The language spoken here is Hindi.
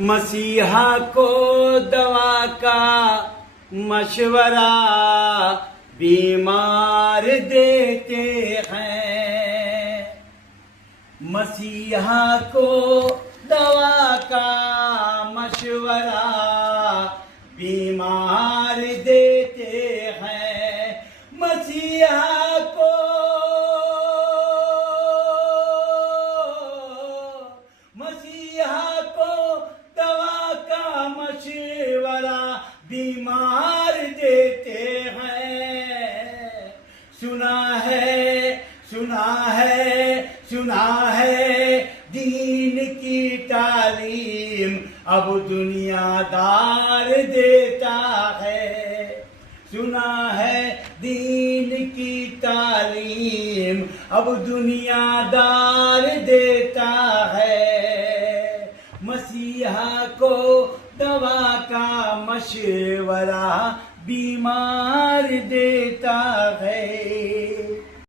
मसीहा को दवा का मशवरा बीमार देते हैं। मसीहा को दवा का मशवरा बीमार देते हैं। मसीहा को दवा का मशवरा बीमार देते हैं। सुना है दीन की तालीम अब दुनियादार देता है। सुना है दीन की तालीम अब दुनियादार देता है। मसीहा को दवा का मशवरा बीमार देता है।